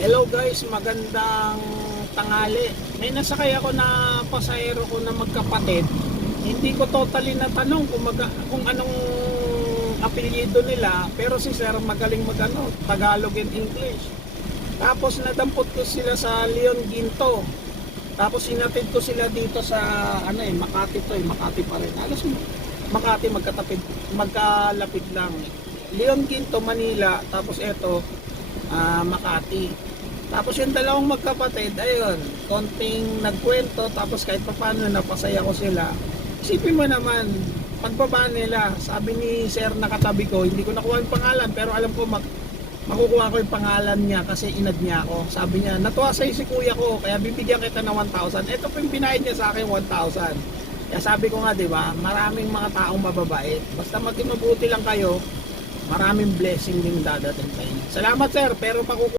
Hello guys, magandang tanghali. May nasakay ako na pasahero ko na magkapatid. Hindi ko totally natanong kung anong apelyido nila, pero si sir magaling Tagalog and English. Tapos nadampot ko sila sa Leon Ginto. Tapos inatid ko sila dito sa Makati Makati pa rin. Alas Makati magkalapit lang. Leon Ginto, Manila, tapos eto Makati. Tapos yung dalawang magkapatid, ayun, konting nagkwento, tapos kahit pa paano napasaya ko sila. Isipin mo naman, pagbaba nila, sabi ni sir na katabi ko, hindi ko nakuha yung pangalan, pero alam ko makukuha ko yung pangalan niya kasi inad niya ako. Sabi niya, natuwa sa'yo si kuya ko, kaya bibigyan kita ng 1,000. Ito po yung binayad niya sa akin, 1,000. Kaya sabi ko nga, di ba, maraming mga taong mababait. Basta maging mabuti lang kayo, maraming blessing din dadating sa inyo. Salamat sir, pero